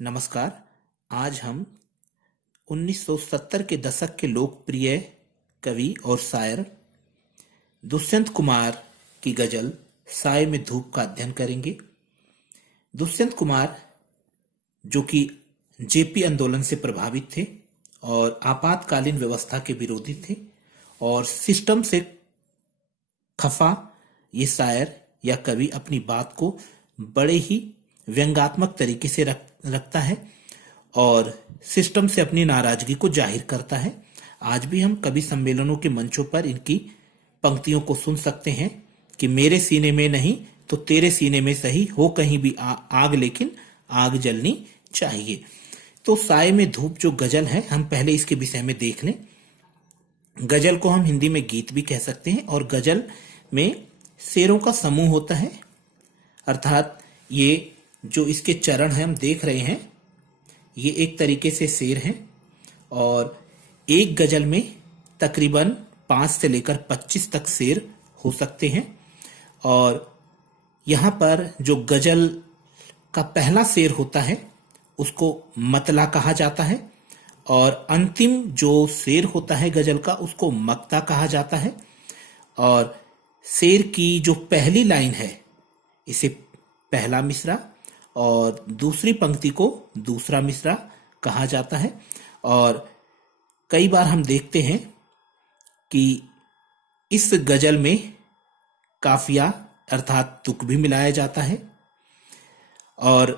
नमस्कार। आज हम 1970 के दशक के लोकप्रिय कवि और शायर दुष्यंत कुमार की गजल साए में धूप का अध्ययन करेंगे। दुष्यंत कुमार जो कि जेपी आंदोलन से प्रभावित थे और आपातकालीन व्यवस्था के विरोधी थे और सिस्टम से खफा ये शायर या कवि अपनी बात को बड़े ही व्यंग्यात्मक तरीके से रखता है और सिस्टम से अपनी नाराजगी को जाहिर करता है। आज भी हम कवि सम्मेलनों के मंचों पर इनकी पंक्तियों को सुन सकते हैं कि मेरे सीने में नहीं तो तेरे सीने में सही हो कहीं भी आग, लेकिन आग जलनी चाहिए। तो साए में धूप जो गजल है, हम पहले इसके विषय में देख लें। गजल को हम हिंदी में गीत भी कह सकते हैं और गजल में शेरों का समूह होता है, अर्थात ये जो इसके चरण हैं हम देख रहे हैं, ये एक तरीके से शेर हैं और एक गजल में तकरीबन 5 से लेकर 25 तक शेर हो सकते हैं। और यहाँ पर जो गजल का पहला शेर होता है उसको मतला कहा जाता है और अंतिम जो शेर होता है गजल का उसको मक्ता कहा जाता है। और शेर की जो पहली लाइन है इसे पहला मिसरा और दूसरी पंक्ति को दूसरा मिसरा कहा जाता है। और कई बार हम देखते हैं कि इस गजल में काफिया अर्थात तुक भी मिलाया जाता है। और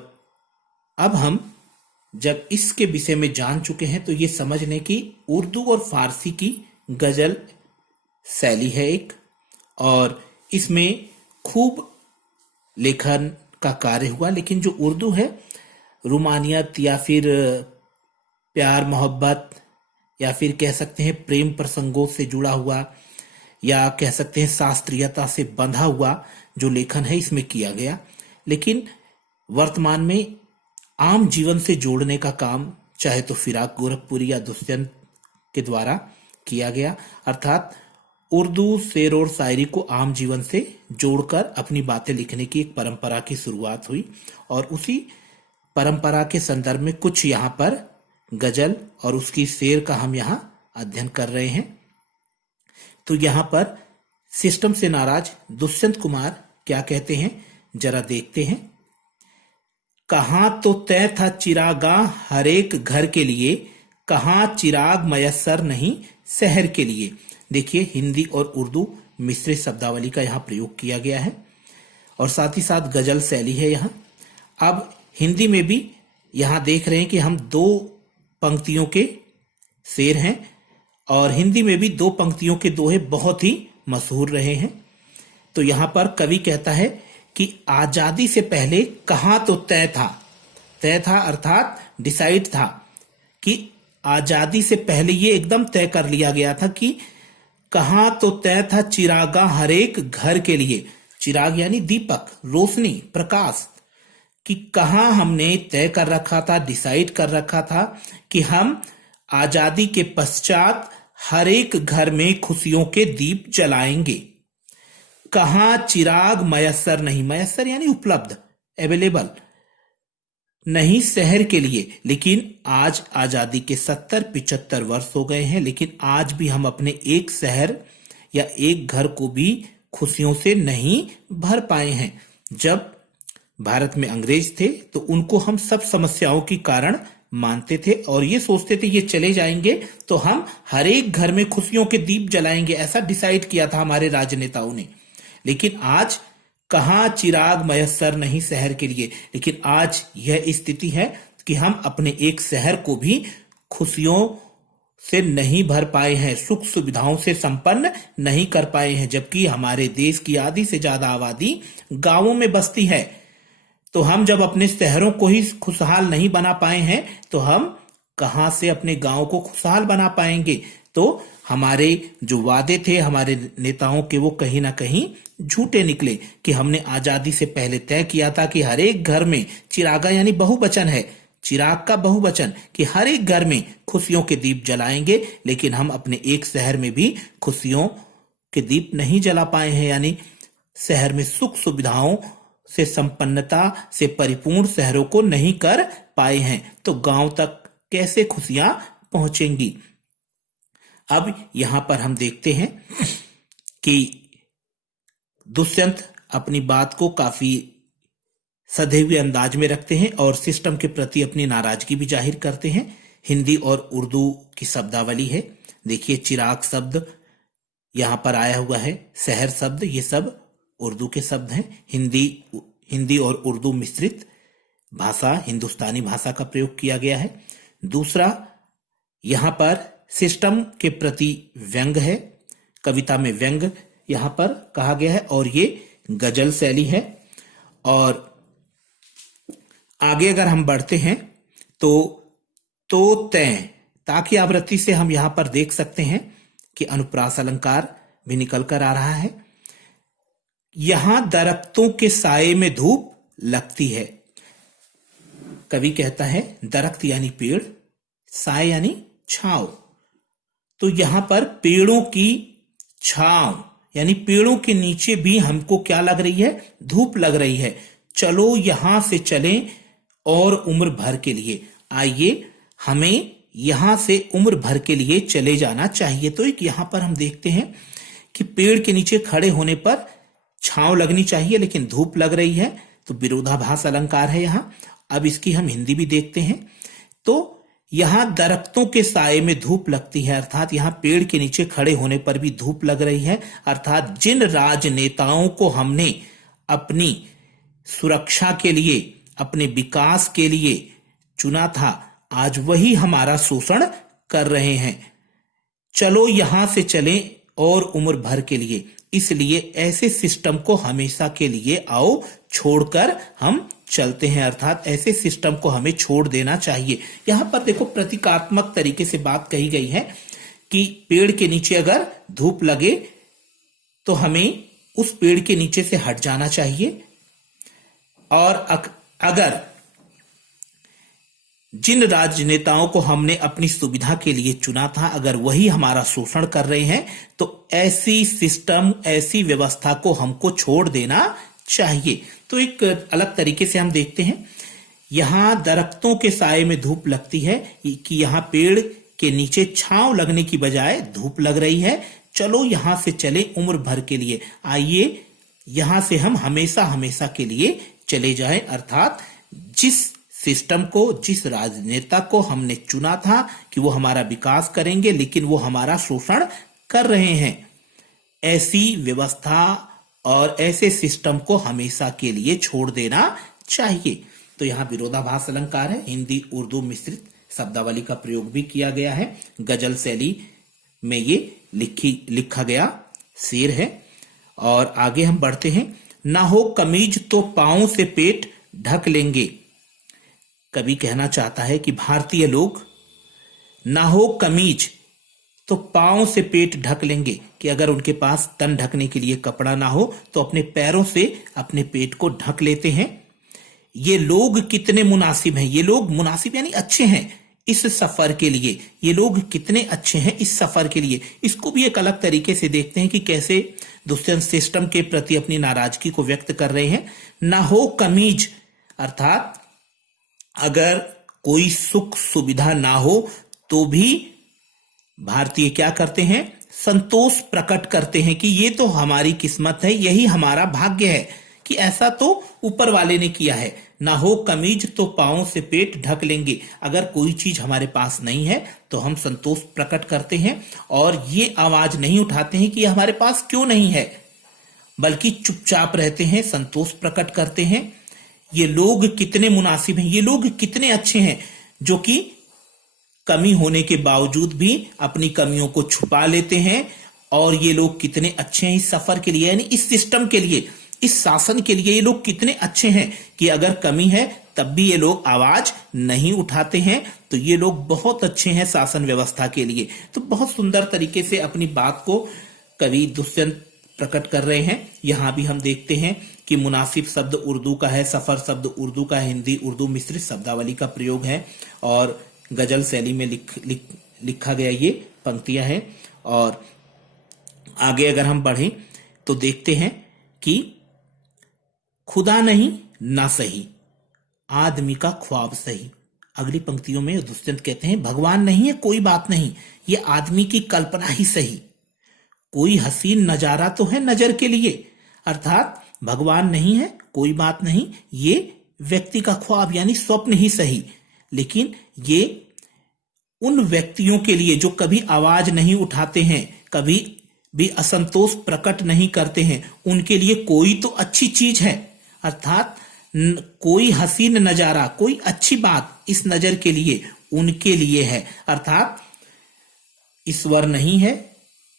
अब हम जब इसके विषय में जान चुके हैं तो ये समझ लें कि उर्दू और फारसी की गजल शैली है एक, और इसमें खूब लेखन का कार्य हुआ। लेकिन जो उर्दू है, रूमानियत या फिर प्यार मोहब्बत या फिर कह सकते हैं प्रेम प्रसंगों से जुड़ा हुआ या कह सकते हैं शास्त्रीयता से बंधा हुआ जो लेखन है इसमें किया गया। लेकिन वर्तमान में आम जीवन से जोड़ने का काम चाहे तो फिराक गोरखपुरी या दुष्यंत के द्वारा किया गया, अर्थात उर्दू शेर और शायरी को आम जीवन से जोड़कर अपनी बातें लिखने की एक परंपरा की शुरुआत हुई और उसी परंपरा के संदर्भ में कुछ यहाँ पर गजल और उसकी शेर का हम यहाँ अध्ययन कर रहे हैं। तो यहाँ पर सिस्टम से नाराज दुष्यंत कुमार क्या कहते हैं जरा देखते हैं। कहाँ तो तय था चिरागा हर एक घर के लिए, कहाँ चिराग मयस्सर नहीं शहर के लिए। देखिए, हिंदी और उर्दू मिश्रित शब्दावली का यहाँ प्रयोग किया गया है और साथ ही साथ गजल शैली है यहाँ। अब हिंदी में भी यहाँ देख रहे हैं कि हम 2 पंक्तियों के शेर हैं और हिंदी में भी 2 पंक्तियों के दोहे बहुत ही मशहूर रहे हैं। तो यहाँ पर कवि कहता है कि आजादी से पहले कहाँ तो तय था अर्थात डिसाइड था कि आजादी से पहले ये एकदम तय कर लिया गया था कि कहाँ तो तय था चिरागा हर एक घर के लिए। चिराग यानी दीपक, रोशनी, प्रकाश, कि कहाँ हमने तय कर रखा था, डिसाइड कर रखा था कि हम आजादी के पश्चात हर एक घर में खुशियों के दीप जलाएंगे। कहाँ चिराग मयस्सर नहीं, मयस्सर यानी उपलब्ध, अवेलेबल नहीं शहर के लिए। लेकिन आज आजादी के 70-75 वर्ष हो गए हैं, लेकिन आज भी हम अपने एक शहर या एक घर को भी खुशियों से नहीं भर पाए हैं। जब भारत में अंग्रेज थे तो उनको हम सब समस्याओं की कारण मानते थे और ये सोचते थे ये चले जाएंगे तो हम हर एक घर में खुशियों के दीप जलाएंगे, ऐसा डिसाइड किया था हमारे राजनेताओं ने। लेकिन आज कहाँ चिराग मयस्सर नहीं शहर के लिए। लेकिन आज यह स्थिति है कि हम अपने एक शहर को भी खुशियों से नहीं भर पाए हैं, सुख सुविधाओं से संपन्न नहीं कर पाए हैं, जबकि हमारे देश की आधी से ज्यादा आबादी गांवों में बसती है। तो हम जब अपने शहरों को ही खुशहाल नहीं बना पाए हैं तो हम कहां से अपने गांव को खुशहाल बना पाएंगे। तो हमारे जो वादे थे हमारे नेताओं के वो कहीं ना कहीं झूठे निकले कि हमने आजादी से पहले तय किया था कि हर एक घर में चिरागा यानी बहुवचन है, चिराग का बहुवचन, कि हर एक घर में खुशियों के दीप जलाएंगे। लेकिन हम अपने एक शहर में भी खुशियों के दीप नहीं जला पाए हैं, यानी शहर में सुख सुविधाओं से संपन्नता से परिपूर्ण शहरों को नहीं कर पाए हैं, तो गांव तक कैसे खुशियां पहुंचेंगी। अब यहां पर हम देखते हैं कि दुष्यंत अपनी बात को काफी सधे हुए अंदाज में रखते हैं और सिस्टम के प्रति अपनी नाराजगी भी जाहिर करते हैं। हिंदी और उर्दू की शब्दावली है। देखिए, चिराग शब्द यहां पर आया हुआ है, शहर शब्द, ये सब उर्दू के शब्द हैं। हिंदी और उर्दू मिश्रित भाषा, हिंदुस्तानी भाषा का प्रयोग किया गया है। दूसरा, यहां पर सिस्टम के प्रति व्यंग है, कविता में व्यंग यहां पर कहा गया है और ये गजल शैली है। और आगे अगर हम बढ़ते हैं तो तय ताकि आवृत्ति से हम यहां पर देख सकते हैं कि अनुप्रास अलंकार भी निकल कर आ रहा है। यहां दरख्तों के साये में धूप लगती है। कवि कहता है दरख्त यानी पेड़, साये यानी छांव, तो यहां पर पेड़ों की छांव यानी पेड़ों के नीचे भी हमको क्या लग रही है, धूप लग रही है। चलो यहां से चलें और उम्र भर के लिए, आइए हमें यहां से उम्र भर के लिए चले जाना चाहिए। तो एक यहां पर हम देखते हैं कि पेड़ के नीचे खड़े होने पर छांव लगनी चाहिए लेकिन धूप लग रही है, तो विरोधाभास अलंकार है यहां। अब इसकी हम हिंदी भी देखते हैं। तो यहां दरख्तों के साये में धूप लगती है, अर्थात यहां पेड़ के नीचे खड़े होने पर भी धूप लग रही है। अर्थात जिन राजनेताओं को हमने अपनी सुरक्षा के लिए, अपने विकास के लिए चुना था, आज वही हमारा शोषण कर रहे हैं। चलो यहां से चलें और उम्र भर के लिए, इसलिए ऐसे सिस्टम को हमेशा के लिए आओ छोड़कर हम चलते हैं, अर्थात ऐसे सिस्टम को हमें छोड़ देना चाहिए। यहां पर देखो प्रतीकात्मक तरीके से बात कही गई है कि पेड़ के नीचे अगर धूप लगे तो हमें उस पेड़ के नीचे से हट जाना चाहिए, और अगर जिन राजनेताओं को हमने अपनी सुविधा के लिए चुना था, अगर वही हमारा शोषण कर रहे हैं, तो ऐसी सिस्टम, ऐसी व्यवस्था को हमको छोड़ देना चाहिए। तो एक अलग तरीके से हम देखते हैं, यहां दरख्तों के साये में धूप लगती है कि यहां पेड़ के नीचे छांव लगने की बजाय धूप लग रही है। चलो यहां से चले उम्र भर के लिए, आइए यहां से हम हमेशा हमेशा के लिए चले जाएं, अर्थात जिस सिस्टम को, जिस राजनेता को हमने चुना था कि वो हमारा विकास करेंगे, लेकिन वो हमारा शोषण कर रहे हैं, ऐसी व्यवस्था और ऐसे सिस्टम को हमेशा के लिए छोड़ देना चाहिए। तो यहां विरोधाभास अलंकार है, हिंदी उर्दू मिश्रित शब्दावली का प्रयोग भी किया गया है। गजल शैली में ये लिखा गया शेर है। और आगे हम बढ़ते हैं, ना हो कमीज तो पांव से पेट ढक लेंगे। कवि कहना चाहता है कि भारतीय लोग ना हो कमीज तो पांव से पेट ढक लेंगे, कि अगर उनके पास तन ढकने के लिए कपड़ा ना हो तो अपने पैरों से अपने पेट को ढक लेते हैं। ये लोग कितने मुनासिब हैं, ये लोग मुनासिब यानी अच्छे हैं इस सफर के लिए, ये लोग कितने अच्छे हैं इस सफर के लिए। इसको भी एक अलग तरीके से देखते हैं कि कैसे दुष्यंत सिस्टम के प्रति अपनी नाराजगी को व्यक्त कर रहे हैं। ना हो कमीज, अर्थात अगर कोई सुख सुविधा ना हो तो भी भारतीय क्या करते हैं, संतोष प्रकट करते हैं कि ये तो हमारी किस्मत है, यही हमारा भाग्य है कि ऐसा तो ऊपर वाले ने किया है। ना हो कमीज तो पांव से पेट ढक लेंगे, अगर कोई चीज हमारे पास नहीं है तो हम संतोष प्रकट करते हैं और ये आवाज नहीं उठाते हैं कि हमारे पास क्यों नहीं है, बल्कि चुपचाप रहते हैं, संतोष प्रकट करते हैं। ये लोग कितने मुनासिब हैं, ये लोग कितने अच्छे हैं, जो कि कमी होने के बावजूद भी अपनी कमियों को छुपा लेते हैं। और ये लोग कितने अच्छे हैं इस सफर के लिए, यानी इस सिस्टम के लिए, इस शासन के लिए ये लोग कितने अच्छे हैं कि अगर कमी है तब भी ये लोग आवाज नहीं उठाते हैं। तो ये लोग बहुत अच्छे हैं शासन व्यवस्था के लिए। तो बहुत सुंदर तरीके से अपनी बात को कवि दुष्यंत प्रकट कर रहे हैं। यहां भी हम देखते हैं कि मुनासिब शब्द उर्दू का है, सफर शब्द उर्दू का है, हिंदी उर्दू मिश्रित शब्दावली का प्रयोग है और गजल शैली में लिखा गया ये पंक्तियां हैं। और आगे अगर हम बढ़ें तो देखते हैं कि खुदा नहीं ना सही, आदमी का ख्वाब सही। अगली पंक्तियों में दुष्यंत कहते हैं भगवान नहीं है कोई बात नहीं, ये आदमी की कल्पना ही सही। कोई हसीन नजारा तो है नजर के लिए, अर्थात भगवान नहीं है कोई बात नहीं, ये व्यक्ति का ख्वाब यानी स्वप्न ही सही। लेकिन ये उन व्यक्तियों के लिए जो कभी आवाज नहीं उठाते हैं, कभी भी असंतोष प्रकट नहीं करते हैं, उनके लिए कोई तो अच्छी चीज है, अर्थात कोई हसीन नजारा, कोई अच्छी बात इस नजर के लिए उनके लिए है। अर्थात ईश्वर नहीं है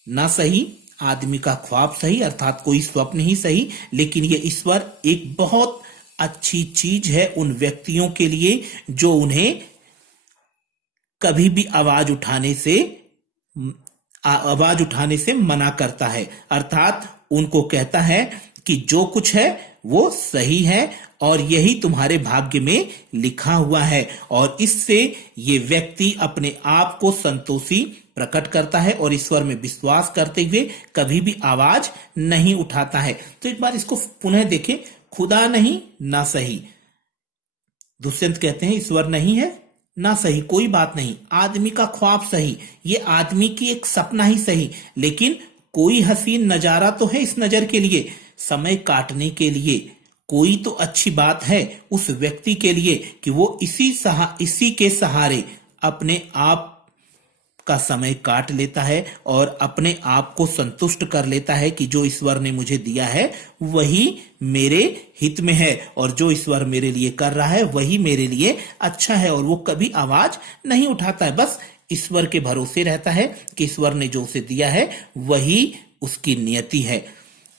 ना सही, आदमी का ख्वाब सही, अर्थात कोई स्वप्न ही सही, लेकिन ये ईश्वर एक बहुत अच्छी चीज है उन व्यक्तियों के लिए जो उन्हें कभी भी आवाज उठाने से मना करता है। अर्थात उनको कहता है कि जो कुछ है वो सही है और यही तुम्हारे भाग्य में लिखा हुआ है, और इससे ये व्यक्ति अपने आप को संतोषी प्रकट करता है और ईश्वर में विश्वास करते हुए कभी भी आवाज नहीं उठाता है। तो एक बार इसको पुनः देखें, खुदा नहीं ना सही, दुष्यंत कहते हैं ईश्वर नहीं है ना सही, कोई बात नहीं, आदमी का ख्वाब सही, ये आदमी की एक सपना ही सही, लेकिन कोई हसीन नजारा तो है इस नजर के लिए, समय काटने के लिए कोई तो अच्छी बात है उस व्यक्ति के लिए कि वो इसी के सहारे अपने आप का समय काट लेता है और अपने आप को संतुष्ट कर लेता है कि जो ईश्वर ने मुझे दिया है वही मेरे हित में है, और जो ईश्वर मेरे लिए कर रहा है वही मेरे लिए अच्छा है, और वो कभी आवाज नहीं उठाता है, बस ईश्वर के भरोसे रहता है कि ईश्वर ने जो उसे दिया है वही उसकी नियति है।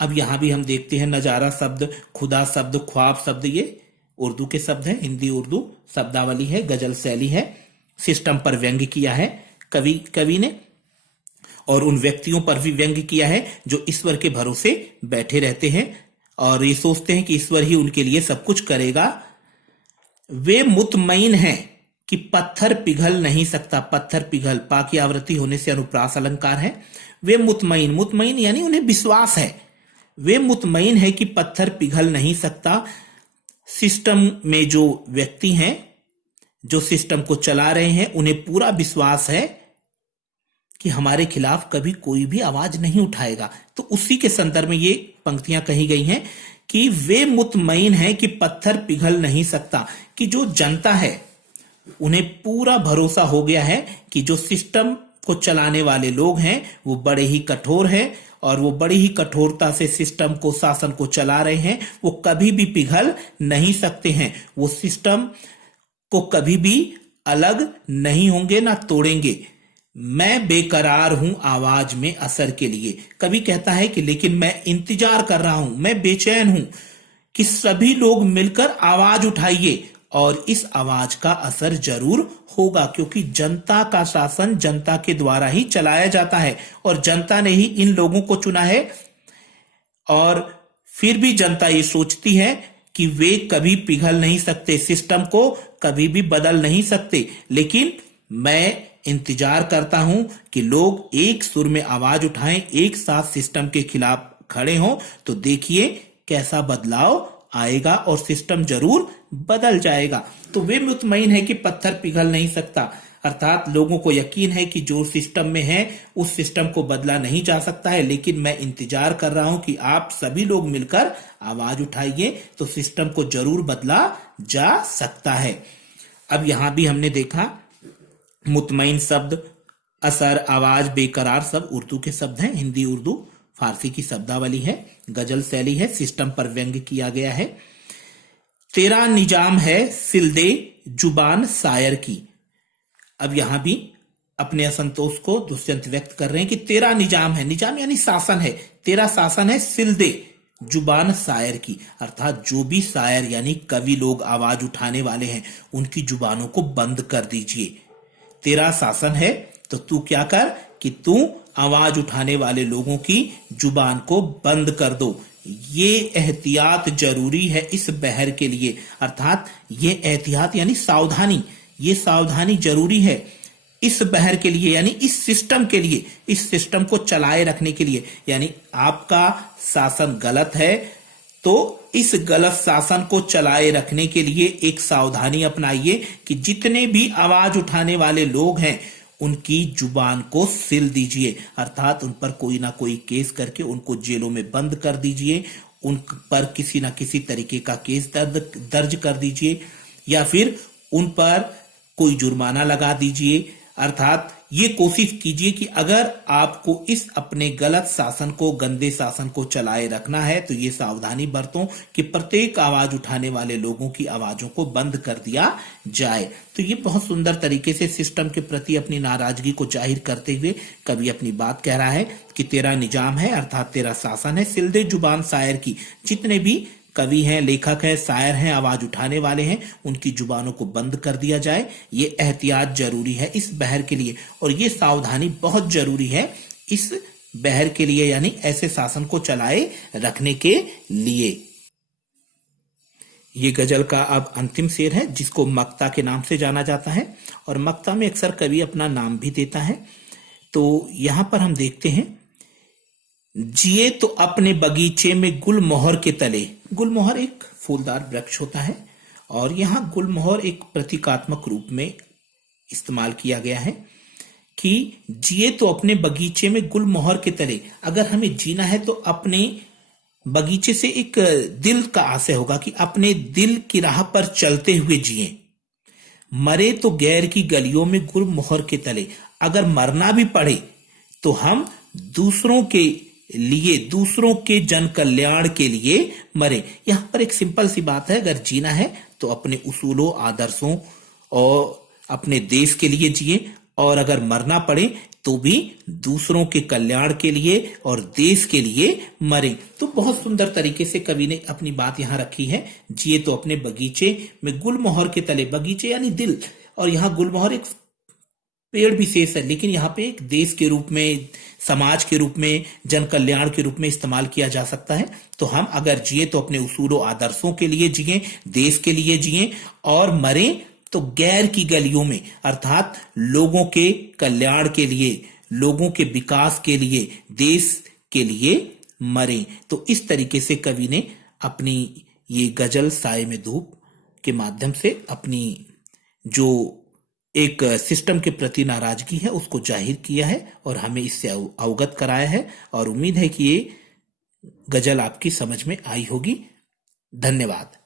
अब यहां भी हम देखते हैं नजारा शब्द, खुदा शब्द, ख्वाब शब्द, ये उर्दू के शब्द है, हिंदी उर्दू शब्दावली है, गजल शैली है, सिस्टम पर व्यंग्य किया है कवि ने, और उन व्यक्तियों पर भी व्यंग्य किया है जो ईश्वर के भरोसे बैठे रहते हैं और ये सोचते हैं कि ईश्वर ही उनके लिए सब कुछ करेगा। वे मुतमईन हैं कि पत्थर पिघल नहीं सकता, पत्थर पिघल पा की आवृत्ति होने से अनुप्रास अलंकार है। वे मुतमईन यानी उन्हें विश्वास है, वे मुतमईन है कि पत्थर पिघल नहीं सकता। सिस्टम में जो व्यक्ति हैं, जो सिस्टम को चला रहे हैं, उन्हें पूरा विश्वास है कि हमारे खिलाफ कभी कोई भी आवाज नहीं उठाएगा। तो उसी के संदर्भ में ये पंक्तियां कही गई हैं कि वे मुतमईन हैं कि पत्थर पिघल नहीं सकता, कि जो जनता है उन्हें पूरा भरोसा हो गया है कि जो सिस्टम को चलाने वाले लोग हैं वो बड़े ही कठोर हैं और वो बड़ी ही कठोरता से सिस्टम को, शासन को चला रहे हैं, वो कभी भी पिघल नहीं सकते हैं, वो सिस्टम को कभी भी अलग नहीं होंगे ना तोड़ेंगे। मैं बेकरार हूं आवाज में असर के लिए, कवि कहता है कि लेकिन मैं इंतजार कर रहा हूं, मैं बेचैन हूं कि सभी लोग मिलकर आवाज उठाइए और इस आवाज का असर जरूर होगा, क्योंकि जनता का शासन जनता के द्वारा ही चलाया जाता है और जनता ने ही इन लोगों को चुना है। और फिर भी जनता ये सोचती है कि वे कभी पिघल नहीं सकते, सिस्टम को कभी भी बदल नहीं सकते, लेकिन मैं इंतजार करता हूं कि लोग एक सुर में आवाज उठाएं, एक साथ सिस्टम के खिलाफ खड़े हों, तो देखिए कैसा बदलाव आएगा और सिस्टम जरूर बदल जाएगा। तो वे मुतमईन है कि पत्थर पिघल नहीं सकता, अर्थात लोगों को यकीन है कि जो सिस्टम में है उस सिस्टम को बदला नहीं जा सकता है, लेकिन मैं इंतजार कर रहा हूं कि आप सभी लोग मिलकर आवाज उठाइए तो सिस्टम को जरूर बदला जा सकता है। अब यहां भी हमने देखा मुतमईन शब्द, असर, आवाज, बेकरार सब उर्दू के शब्द हैं, हिंदी उर्दू फारसी की शब्दावली है, गजल शैली है, सिस्टम पर व्यंग्य किया गया है। तेरा निजाम है सिलदे जुबान शायर की। अब यहां भी अपने असंतोष को दुष्यंत व्यक्त कर रहे हैं कि तेरा निजाम है, निजाम यानी शासन है, तेरा शासन है सिलदे जुबान शायर की, अर्थात जो भी शायर यानी कवि लोग आवाज उठाने वाले हैं उनकी जुबानों को बंद कर दीजिए। तेरा शासन है तो तू क्या कर कि तू आवाज उठाने वाले लोगों की जुबान को बंद कर दो। ये एहतियात जरूरी है इस बहर के लिए, अर्थात ये एहतियात यानी सावधानी, ये सावधानी जरूरी है इस बहर के लिए, यानी इस सिस्टम के लिए, इस सिस्टम को चलाए रखने के लिए। यानी आपका शासन गलत है तो इस गलत शासन को चलाए रखने के लिए एक सावधानी अपनाइए कि जितने भी आवाज उठाने वाले लोग हैं उनकी जुबान को सील दीजिए, अर्थात उन पर कोई ना कोई केस करके उनको जेलों में बंद कर दीजिए, उन पर किसी ना किसी तरीके का केस दर्ज कर दीजिए या फिर उन पर कोई जुर्माना लगा दीजिए। अर्थात ये कोशिश कीजिए कि अगर आपको इस अपने गलत शासन को, गंदे शासन को चलाए रखना है तो ये सावधानी बरतों कि प्रत्येक आवाज उठाने वाले लोगों की आवाजों को बंद कर दिया जाए। तो ये बहुत सुंदर तरीके से सिस्टम के प्रति अपनी नाराजगी को जाहिर करते हुए कवि अपनी बात कह रहा है कि तेरा निजाम है, अर्थात तेरा शासन है, सिल दे जुबान शायर की। जितने भी कवि हैं, लेखक हैं, शायर हैं, आवाज उठाने वाले हैं, उनकी जुबानों को बंद कर दिया जाए। ये एहतियात जरूरी है इस बहर के लिए, और ये सावधानी बहुत जरूरी है इस बहर के लिए, यानी ऐसे शासन को चलाए रखने के लिए। ये गजल का अब अंतिम शेर है जिसको मक्ता के नाम से जाना जाता है, और मक्ता में अक्सर कवि अपना नाम भी देता है। तो यहां पर हम देखते हैं, जिए तो अपने बगीचे में गुलमोहर के तले। गुलमोहर एक फूलदार वृक्ष होता है और यहां गुलमोहर एक प्रतीकात्मक रूप में इस्तेमाल किया गया है कि जिए तो अपने बगीचे में गुलमोहर के तले। अगर हमें जीना है तो अपने बगीचे से एक दिल का आशय होगा कि अपने दिल की राह पर चलते हुए जिए। मरे तो गैर की गलियों में गुलमोहर के तले। अगर मरना भी पड़े तो हम दूसरों के लिए, दूसरों के जन कल्याण के लिए मरे। यहां पर एक सिंपल सी बात है, अगर जीना है तो अपने उसूलों, आदर्शों और अपने देश के लिए जिए, और अगर मरना पड़े तो भी दूसरों के कल्याण के लिए और देश के लिए मरे। तो बहुत सुंदर तरीके से कवि ने अपनी बात यहां रखी है, जिए तो अपने बगीचे में गुलमोहर के तले। बगीचे यानी दिल, और यहां गुलमोहर एक पेड़ विशेष है, लेकिन यहाँ पे एक देश के रूप में, समाज के रूप में, जन कल्याण के रूप में इस्तेमाल किया जा सकता है। तो हम अगर जिए तो अपने उसूलों, आदर्शों के लिए जिए, देश के लिए जिए, और मरे तो गैर की गलियों में, अर्थात लोगों के कल्याण के लिए, लोगों के विकास के लिए, देश के लिए मरे। तो इस तरीके से कवि ने अपनी ये गजल साए में धूप के माध्यम से अपनी जो एक सिस्टम के प्रति नाराजगी है उसको जाहिर किया है और हमें इससे अवगत कराया है, और उम्मीद है कि ये गजल आपकी समझ में आई होगी। धन्यवाद।